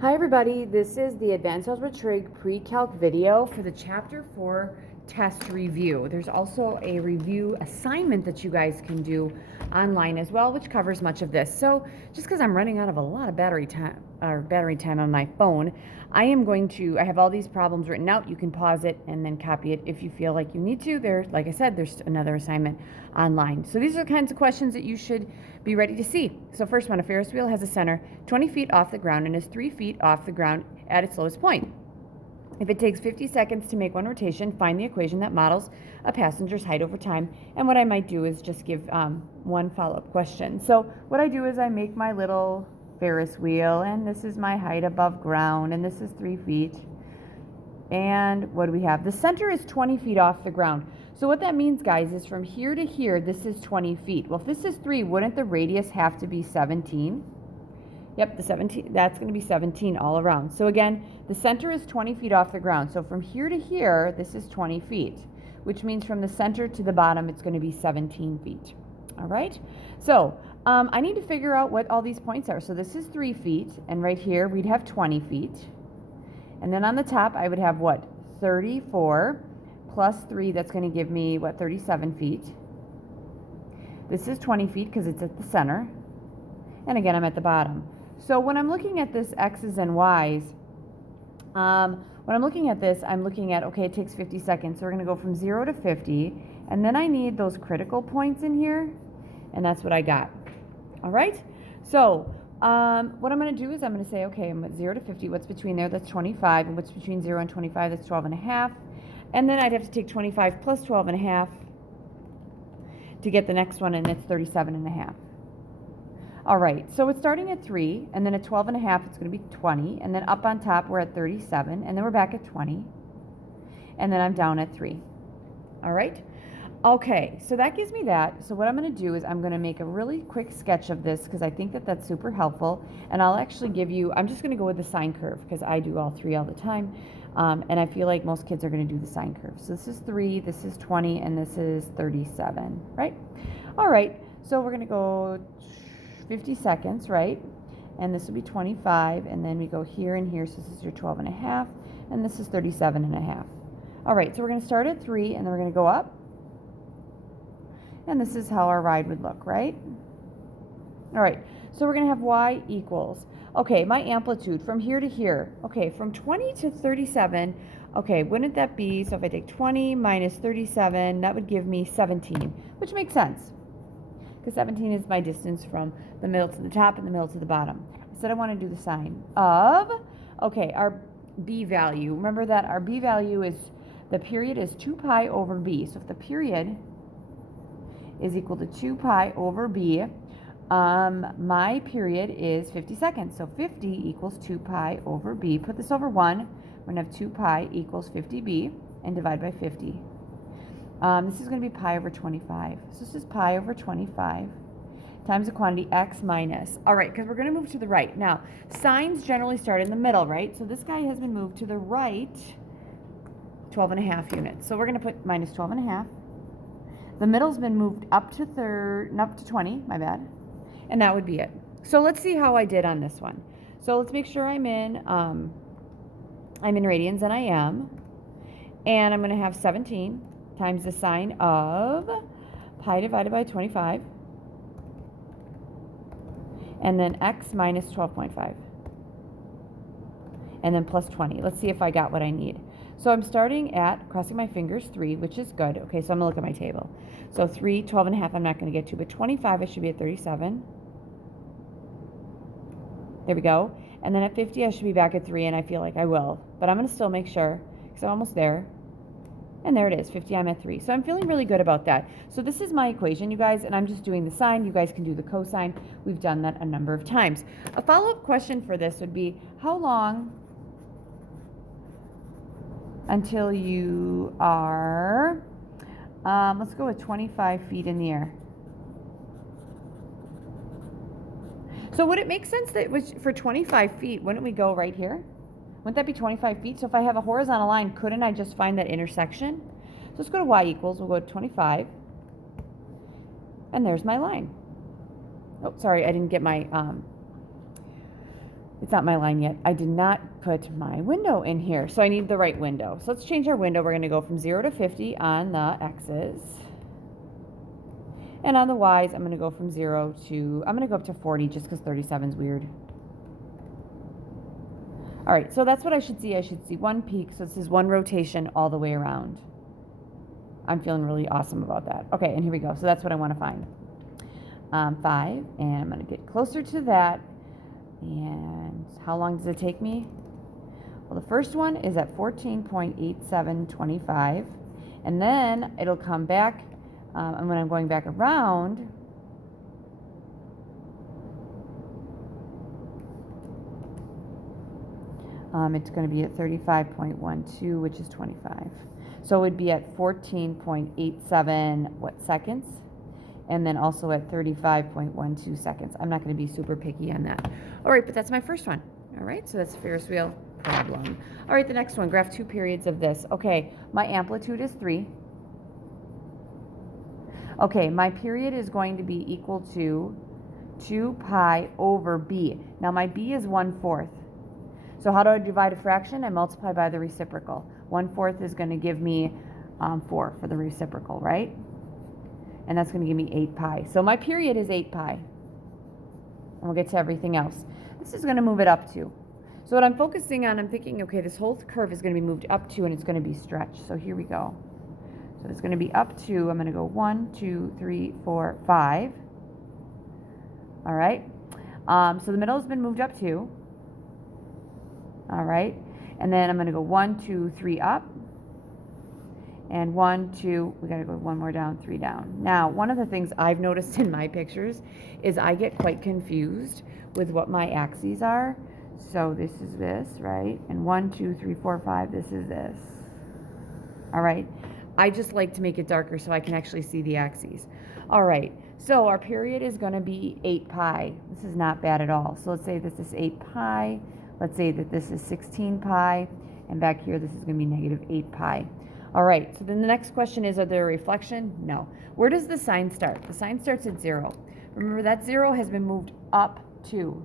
Hi everybody, this is the Advanced Algebra Trig Pre-Calc video for the Chapter 4 test review. There's also a review assignment that you guys can do online as well, which covers much of this. So just because I'm running out of a lot of battery time on my phone, I have all these problems written out. You can pause it and then copy it if you feel like you need to. Like I said, there's another assignment online. So these are the kinds of questions that you should be ready to see. So first one, a Ferris wheel has a center 20 feet off the ground and is 3 feet off the ground at its lowest point. If it takes 50 seconds to make one rotation, find the equation that models a passenger's height over time. And what I might do is just give one follow-up question. So what I do is I make my little Ferris wheel, and this is my height above ground, and this is 3 feet. And what do we have? The center is 20 feet off the ground. So what that means, guys, is from here to here, this is 20 feet. Well, if this is 3, wouldn't the radius have to be 17? Yep, that's going to be 17 all around. So again, the center is 20 feet off the ground. So from here to here, this is 20 feet, which means from the center to the bottom, it's going to be 17 feet. All right? So I need to figure out what all these points are. So this is 3 feet, and right here, we'd have 20 feet. And then on the top, I would have what? 34 plus 3, that's going to give me, what, 37 feet. This is 20 feet because it's at the center. And again, I'm at the bottom. So when I'm looking at this X's and Y's, when I'm looking at this, I'm looking at, okay, it takes 50 seconds. So we're going to go from 0 to 50. And then I need those critical points in here. And that's what I got. All right? So what I'm going to do is I'm going to say, okay, I'm at 0 to 50. What's between there? That's 25. And what's between 0 and 25? That's 12 and a half. And then I'd have to take 25 plus 12 and a half to get the next one, and it's 37 and a half. All right, so it's starting at 3, and then at 12 and a half, it's going to be 20, and then up on top, we're at 37, and then we're back at 20, and then I'm down at 3. All right? Okay, so that gives me that. So what I'm going to do is I'm going to make a really quick sketch of this because I think that that's super helpful, and I'll actually give you, I'm just going to go with the sine curve because I do all 3 all the time, and I feel like most kids are going to do the sine curve. So this is 3, this is 20, and this is 37, right? All right, so we're going to go 50 seconds, right? And this will be 25, and then we go here and here, so this is your 12 and a half, and this is 37 and a half. All right, so we're going to start at 3, and then we're going to go up, and this is how our ride would look, right? All right, so we're going to have y equals, okay, my amplitude from here to here, okay, from 20 to 37, okay, wouldn't that be, so if I take 20 minus 37, that would give me 17, which makes sense. Because 17 is my distance from the middle to the top and the middle to the bottom. I said I want to do the sine of, okay, our b value. Remember that our b value is, the period is 2 pi over b. So if the period is equal to 2 pi over b, my period is 50 seconds. So 50 equals 2 pi over b. Put this over 1. We're going to have 2 pi equals 50b and divide by 50. This is going to be pi over 25. So this is pi over 25 times the quantity x minus. All right, because we're going to move to the right. Now, sines generally start in the middle, right? So this guy has been moved to the right 12 and a half units. So we're going to put minus 12 and a half. The middle's been moved up to 20, my bad. And that would be it. So let's see how I did on this one. So let's make sure I'm in radians, and I am. And I'm going to have 17 times the sine of pi divided by 25, and then x minus 12.5, and then plus 20. Let's see if I got what I need. So I'm starting at, crossing my fingers, 3, which is good. Okay, so I'm going to look at my table. So 3, 12 and a half I'm not going to get to, but 25 I should be at 37. There we go. And then at 50 I should be back at 3, and I feel like I will. But I'm going to still make sure, because I'm almost there. And there it is, 50, I'm at 3. So I'm feeling really good about that. So this is my equation, you guys, and I'm just doing the sine. You guys can do the cosine. We've done that a number of times. A follow-up question for this would be, how long until you are, let's go with 25 feet in the air. So would it make sense that it was for 25 feet, wouldn't we go right here? Wouldn't that be 25 feet? So if I have a horizontal line, couldn't I just find that intersection? So let's go to y equals. We'll go to 25. And there's my line. Oh, sorry, I didn't get my It's not my line yet. I did not put my window in here, so I need the right window. So let's change our window. We're going to go from 0 to 50 on the X's. And on the Y's, I'm going to go from 0 to, I'm going to go up to 40 just because 37 is weird. All right, so that's what I should see. I should see one peak, so this is one rotation all the way around. I'm feeling really awesome about that. Okay, and here we go. So that's what I want to find. 5, and I'm going to get closer to that. And how long does it take me? Well, the first one is at 14.8725, and then it'll come back, and when I'm going back around, it's going to be at 35.12, which is 25. So it would be at 14.87 seconds, and then also at 35.12 seconds. I'm not going to be super picky on that. All right, but that's my first one. All right, so that's Ferris wheel problem. All right, the next one, graph 2 periods of this. Okay, my amplitude is 3. Okay, my period is going to be equal to 2 pi over b. Now my b is 1/4. So how do I divide a fraction? I multiply by the reciprocal. 1/4 is going to give me 4 for the reciprocal, right? And that's going to give me 8 pi. So my period is 8 pi. And we'll get to everything else. This is going to move it up to. So what I'm focusing on, I'm thinking, okay, this whole curve is going to be moved up to, and it's going to be stretched. So here we go. So it's going to be up to, I'm going to go 1, 2, 3, 4, 5. All right. So the middle has been moved up to. All right. And then I'm going to go 1, 2, 3 up. And 1, 2, we got to go 1 more down, 3 down. Now, one of the things I've noticed in my pictures is I get quite confused with what my axes are. So this is this, right? And 1, 2, 3, 4, 5, this is this. All right. I just like to make it darker so I can actually see the axes. All right. So our period is going to be 8 pi. This is not bad at all. So let's say this is 8 pi. Let's say that this is 16 pi. And back here, this is going to be negative 8 pi. All right, so then the next question is, are there a reflection? No. Where does the sign start? The sign starts at 0. Remember, that 0 has been moved up to,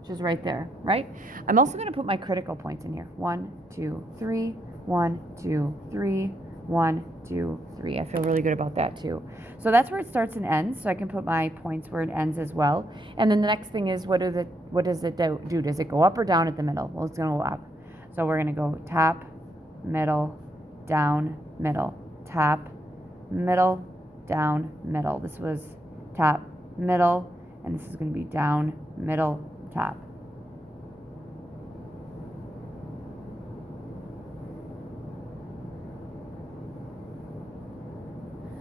which is right there, right? I'm also going to put my critical points in here. 1, 2, 3, 1, 2, 3, 1, 2, 3. I feel really good about that too. So that's where it starts and ends, so I can put my points where it ends as well. And then the next thing is, what does it do? Does it go up or down at the middle? Well, it's going to go up. So we're going to go top, middle, down, middle, top, middle, down, middle. This was top, middle, and this is going to be down, middle, top.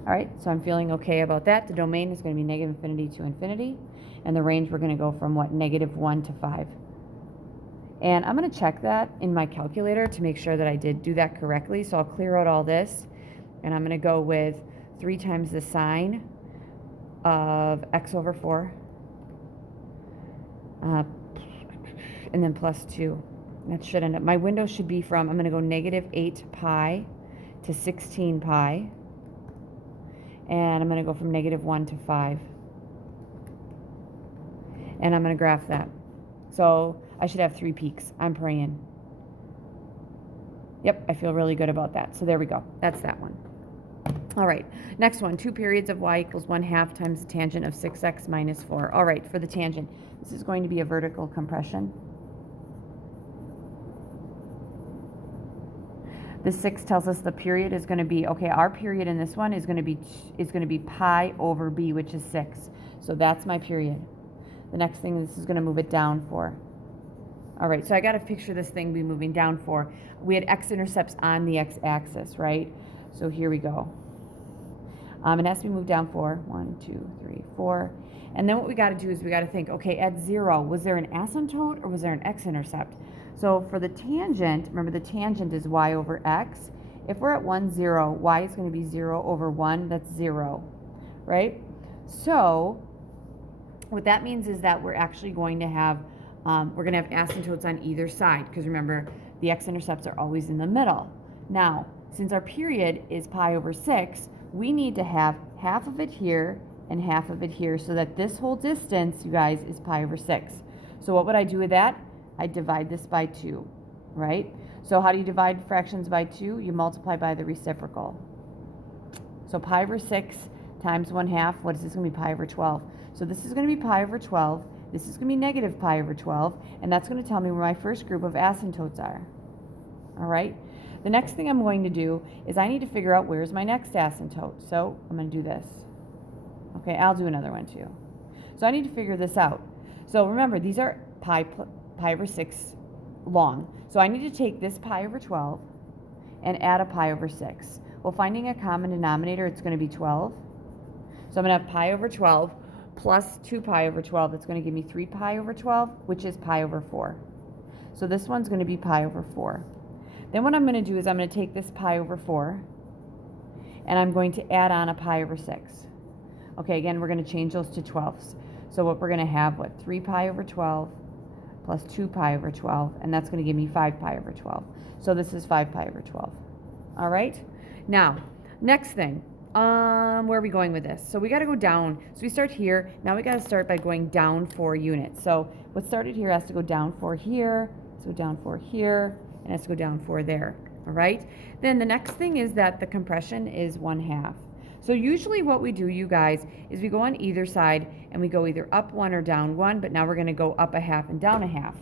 All right, so I'm feeling okay about that. The domain is going to be negative infinity to infinity, and the range we're going to go from what, negative 1 to 5. And I'm going to check that in my calculator to make sure that I did do that correctly. So I'll clear out all this, and I'm going to go with 3 times the sine of x over 4, and then plus 2. That should end up, my window should be from, I'm going to go negative 8 pi to 16 pi, and I'm going to go from negative 1 to 5. And I'm going to graph that. So I should have 3 peaks. I'm praying. Yep, I feel really good about that. So there we go. That's that one. All right, next one. 2 periods of y equals 1/2 times the tangent of 6x minus 4. All right, for the tangent, this is going to be a vertical compression. This 6 tells us the period is going to be, okay, our period in this one is going to be pi over b, which is 6. So that's my period. The next thing, this is going to move it down 4. All right, so I got to picture this thing be moving down 4. We had x-intercepts on the x-axis, right? So here we go. It has to be moved down 4. 1, 2, 3, 4. And then what we got to do is we got to think, okay, at 0, was there an asymptote or was there an x-intercept? So for the tangent, remember the tangent is y over x. If we're at 1, 0, y is going to be 0 over 1. That's 0, right? So what that means is that we're actually going to have, asymptotes on either side, because remember, the x-intercepts are always in the middle. Now, since our period is pi over 6, we need to have half of it here and half of it here, so that this whole distance, you guys, is pi over 6. So what would I do with that? I divide this by 2, right? So how do you divide fractions by 2? You multiply by the reciprocal. So pi over 6 times 1/2, what is this going to be? Pi over 12. So this is going to be pi over 12. This is going to be negative pi over 12. And that's going to tell me where my first group of asymptotes are. All right? The next thing I'm going to do is I need to figure out where's my next asymptote. So I'm going to do this. Okay, I'll do another one too. So I need to figure this out. So remember, these are pi over 6 long. So I need to take this pi over 12 and add a pi over 6. Well, finding a common denominator, it's going to be 12. So I'm going to have pi over 12 plus 2 pi over 12. That's going to give me 3 pi over 12, which is pi over 4. So this one's going to be pi over 4. Then what I'm going to do is I'm going to take this pi over 4, and I'm going to add on a pi over 6. Okay, again, we're going to change those to 12ths. So what we're going to have, 3 pi over 12 plus 2 pi over 12, and that's going to give me 5 pi over 12. So this is 5 pi over 12. All right? Now, next thing, where are we going with this? So we got to go down. So we start here. Now we got to start by going down 4 units. So what started here has to go down 4 here, so down 4 here, and has to go down 4 there. All right? Then the next thing is that the compression is 1/2. So usually what we do, you guys, is we go on either side and we go either up 1 or down 1, but now we're going to go up 1/2 and down 1/2.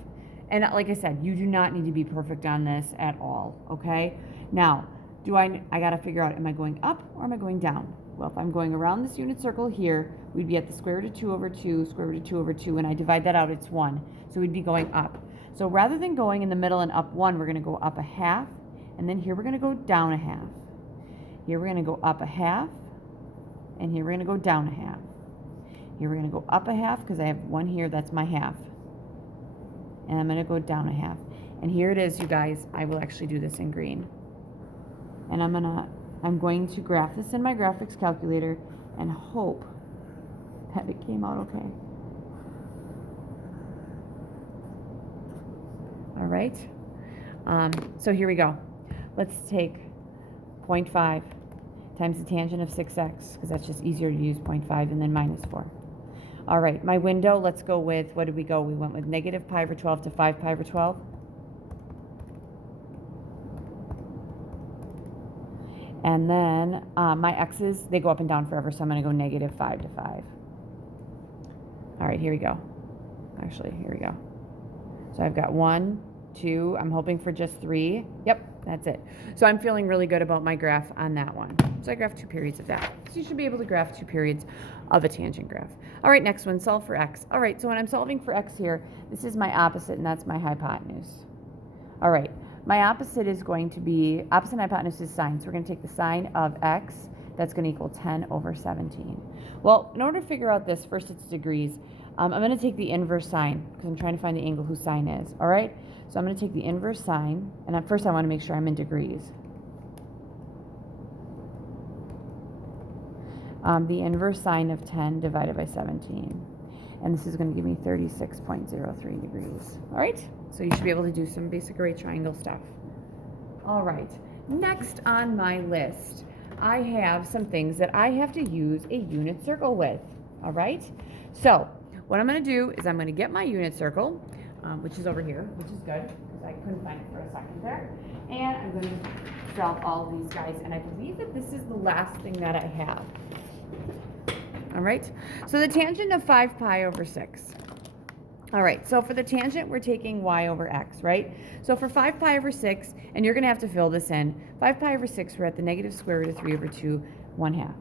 And like I said, you do not need to be perfect on this at all, okay? Now, I got to figure out, am I going up or am I going down? Well, if I'm going around this unit circle here, we'd be at the square root of 2 over 2, square root of 2 over 2, and I divide that out, it's 1. So we'd be going up. So rather than going in the middle and up 1, we're going to go up 1/2, and then here we're going to go down 1/2. Here we're going to go up 1/2, and here we're going to go down 1/2. Here we're going to go up 1/2 because I have 1 here, that's my 1/2. And I'm going to go down 1/2. And here it is, you guys. I will actually do this in green. And I'm going to graph this in my graphics calculator and hope that it came out okay. All right. So here we go. Let's take 0.5 times the tangent of 6x, because that's just easier to use 0.5, and then minus 4. All right, my window, let's go with, what did we go? We went with negative pi over 12 to 5 pi over 12. And then my x's, they go up and down forever, so I'm going to go negative 5 to 5. All right, here we go. Actually, here we go. So I've got 1, 2, I'm hoping for just 3. Yep, that's it. So I'm feeling really good about my graph on that one. So I graphed 2 periods of that. So you should be able to graph 2 periods of a tangent graph. All right, next one, solve for x. All right, so when I'm solving for x here, this is my opposite, and that's my hypotenuse. All right, my opposite is going to be, opposite hypotenuse is sine. So we're going to take the sine of x. That's going to equal 10 over 17. Well, in order to figure out this, first it's degrees. I'm going to take the inverse sine, because I'm trying to find the angle whose sine is. All right? So I'm going to take the inverse sine, and at first I want to make sure I'm in degrees. The inverse sine of 10 divided by 17. And this is going to give me 36.03 degrees. All right? So you should be able to do some basic right triangle stuff. All right. Next on my list, I have some things that I have to use a unit circle with. All right? So what I'm going to do is I'm going to get my unit circle, which is over here, which is good, because I couldn't find it for a second there. And I'm going to solve all of these guys. And I believe that this is the last thing that I have. All right, so the tangent of 5 pi over 6. All right, so for the tangent, we're taking y over x, right? So for 5 pi over 6, and you're going to have to fill this in, 5 pi over 6, we're at the negative square root of 3 over 2, 1/2.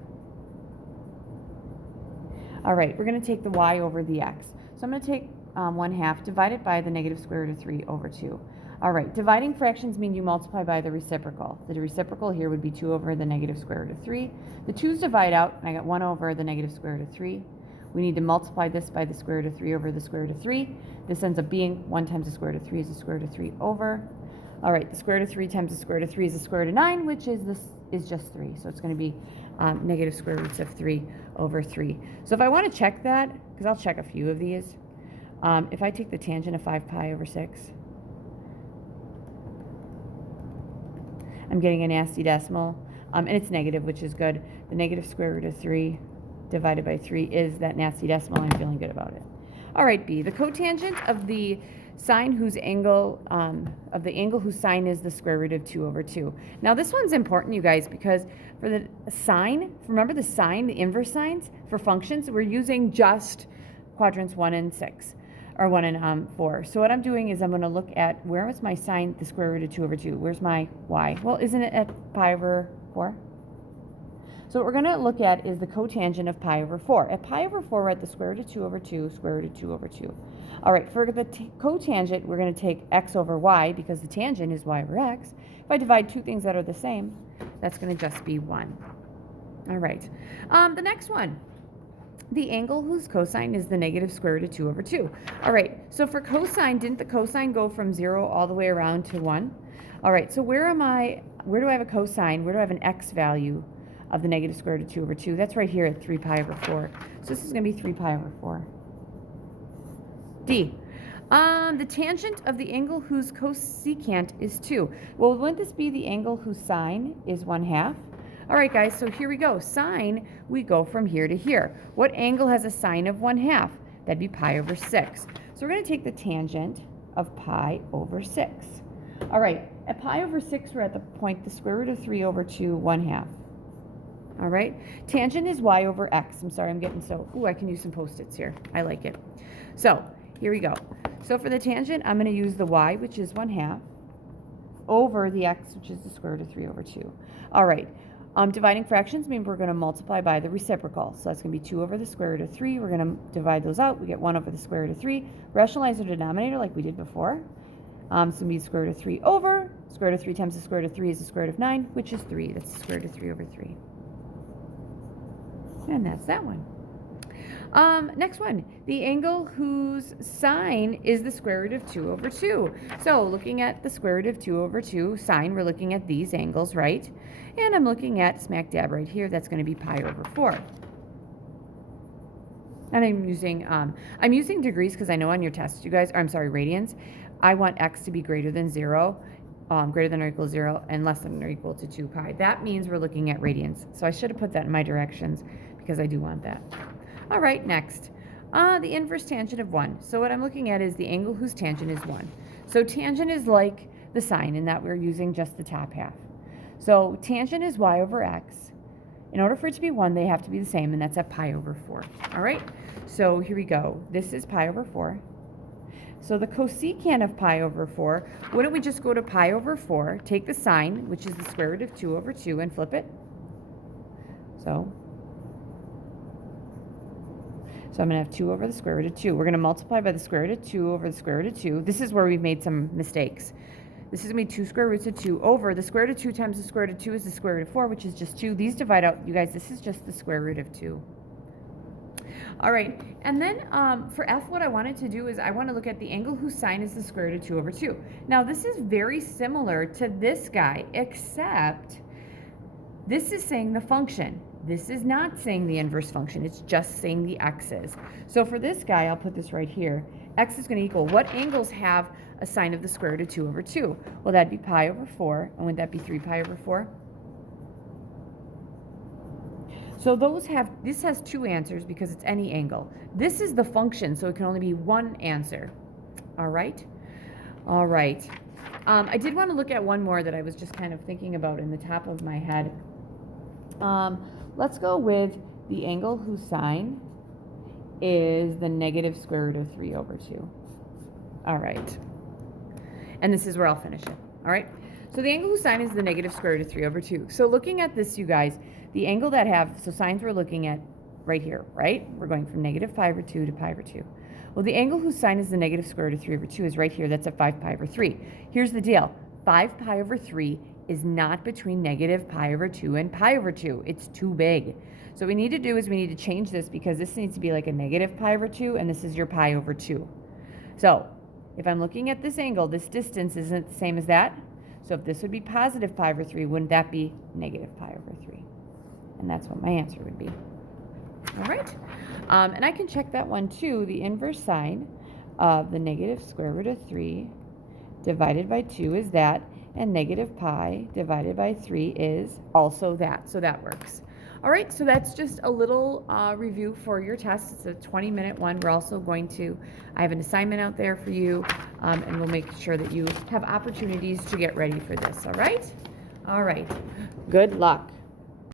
All right, we're going to take the y over the x. So I'm going to take 1/2 divided by the negative square root of 3 over 2. All right, dividing fractions mean you multiply by the reciprocal. The reciprocal here would be 2 over the negative square root of 3. The 2's divide out, and I got 1 over the negative square root of 3. We need to multiply this by the square root of 3 over the square root of 3. This ends up being 1 times the square root of 3 is the square root of 3 over. All right, the square root of 3 times the square root of 3 is the square root of 9, which is just 3. So it's going to be negative square roots of 3 over 3. So if I want to check that, because I'll check a few of these, if I take the tangent of 5 pi over 6, I'm getting a nasty decimal, and it's negative, which is good. The negative square root of 3 divided by 3 is that nasty decimal. I'm feeling good about it. All right, B, the cotangent of the sine whose angle, whose sine is the square root of 2 over 2. Now this one's important, you guys, because for the sine, remember the sine, the inverse sines for functions, we're using just quadrants 1 and 6, or 1 and 4. So what I'm doing is I'm going to look at, where is my sine, the square root of 2 over 2? Where's my y? Well, isn't it at pi over 4? So what we're going to look at is the cotangent of pi over 4. At pi over 4, we're at the square root of 2 over 2, square root of 2 over 2. All right, for the cotangent, we're going to take x over y, because the tangent is y over x. If I divide two things that are the same, that's going to just be 1. All right, the next one. The angle whose cosine is the negative square root of 2 over 2. All right, so for cosine, didn't the cosine go from 0 all the way around to 1? All right, so where do I have a cosine? Where do I have an x value of the negative square root of 2 over 2? That's right here at 3 pi over 4. So this is going to be 3 pi over 4. D. The tangent of the angle whose cosecant is 2. Well, wouldn't this be the angle whose sine is 1/2? All right, guys, so here we go. Sine, we go from here to here. What angle has a sine of 1/2? That'd be pi over 6. So we're going to take the tangent of pi over 6. All right, at pi over 6, we're at the point the square root of 3 over 2, 1/2. All right, tangent is y over x. I'm sorry, I'm getting so, I can use some Post-its here. I like it. So here we go. So for the tangent, I'm going to use the y, which is 1/2, over the x, which is the square root of 3 over 2. All right, dividing fractions means we're going to multiply by the reciprocal. So that's going to be 2 over the square root of 3. We're going to divide those out. We get 1 over the square root of 3. Rationalize the denominator like we did before. So it's going to be the square root of 3 over. Square root of 3 times the square root of 3 is the square root of 9, which is 3. That's the square root of 3 over 3. And that's that one. Next one, the angle whose sine is the square root of 2 over 2. So looking at the square root of 2 over 2 sine, we're looking at these angles, right? And I'm looking at smack dab right here, that's going to be pi over 4. And I'm using degrees because I know on your test, you guys, or I'm sorry, radians, I want x to be greater than 0, greater than or equal to 0, and less than or equal to 2 pi. That means we're looking at radians. So I should have put that in my directions because I do want that. All right, next. The inverse tangent of 1. So what I'm looking at is the angle whose tangent is 1. So tangent is like the sine in that we're using just the top half. So tangent is y over x. In order for it to be 1, they have to be the same, and that's at pi over 4. All right? So here we go. This is pi over 4. So the cosecant of pi over 4, why don't we just go to pi over 4, take the sine, which is the square root of 2 over 2, and flip it. So I'm going to have 2 over the square root of 2. We're going to multiply by the square root of 2 over the square root of 2. This is where we've made some mistakes. This is going to be 2 square roots of 2 over the square root of 2 times the square root of 2 is the square root of 4, which is just 2. These divide out. You guys, this is just the square root of 2. All right, and then for F, what I wanted to do is I want to look at the angle whose sine is the square root of 2 over 2. Now, this is very similar to this guy, except this is saying the function. This is not saying the inverse function. It's just saying the x's. So for this guy, I'll put this right here. X is going to equal, what angles have a sine of the square root of 2 over 2? Well, that'd be pi over 4. And would that be 3 pi over 4? So this has two answers because it's any angle. This is the function, so it can only be one answer. All right? All right. I did want to look at one more that I was just kind of thinking about in the top of my head. Let's go with the angle whose sine is the negative square root of 3 over 2. All right. And this is where I'll finish it. All right. So the angle whose sine is the negative square root of 3 over 2. So looking at this, you guys, the angle that so sines we're looking at right here, right? We're going from negative pi over 2 to pi over 2. Well, the angle whose sine is the negative square root of 3 over 2 is right here. That's at 5 pi over 3. Here's the deal. 5 pi over 3 is not between negative pi over 2 and pi over 2. It's too big. So what we need to do is we need to change this because this needs to be like a negative pi over 2, and this is your pi over 2. So if I'm looking at this angle, this distance isn't the same as that. So if this would be positive pi over 3, wouldn't that be negative pi over 3? And that's what my answer would be. All right. And I can check that one too. The inverse sine of the negative square root of 3 divided by 2 is that, and negative pi divided by 3 is also that. So that works. All right, so that's just a little review for your test. It's a 20-minute one. We're also going to, I have an assignment out there for you, and we'll make sure that you have opportunities to get ready for this, all right? All right, good luck.